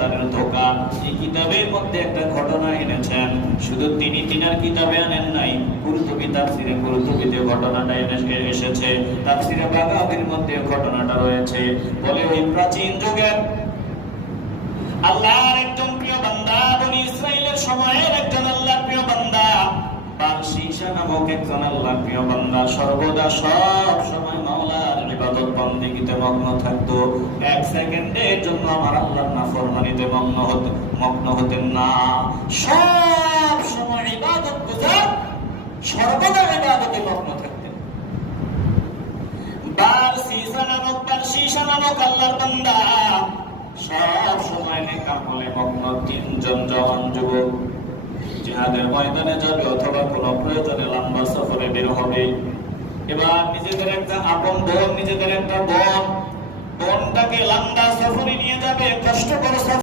ধোকা। এই কিতাবের মধ্যে একটা ঘটনা এনেছেন, শুধু তিনি তিনার কিতাবে আনেন নাই, কুরতুবী তাফসিরে কুরতুবীতে ঘটনাটা এসেছে, তাফসিরে বাগাবীর মধ্যে ঘটনাটা রয়েছে। বলে ওই প্রাচীন যুগের আল্লাহর একজন প্রিয় বান্দা, বনি ইসরাইলের সময়ের একজন আল্লাহর প্রিয় বান্দা, বারশিশা নামক একজন আল্লাহর প্রিয় বান্দা সর্বদা সব সময় মাওলার ইবাদত বন্দেগীতে মগ্ন থাকতো। এক সেকেন্ডের জন্য আমার আল্লাহর নাফরমানিতে মগ্ন হতেন না। সব সময় ইবাদত গুজার, সর্বদা ইবাদতে মগ্ন থাকতেন। বারশিশা নামক আল্লাহর বান্দা সব সময় নেক আমলে মগ্ন। তিনজন জওয়ান যুবক জিহাদের ময়দানে যাবে অথবা কোনো প্রয়োজনে লম্বা সফরে বের হবে। এবার নিজেদের একটা আপন বোন, নিজেদের একটা বোনটাকে লম্বা সফরে নিয়ে যাবে, কষ্ট করে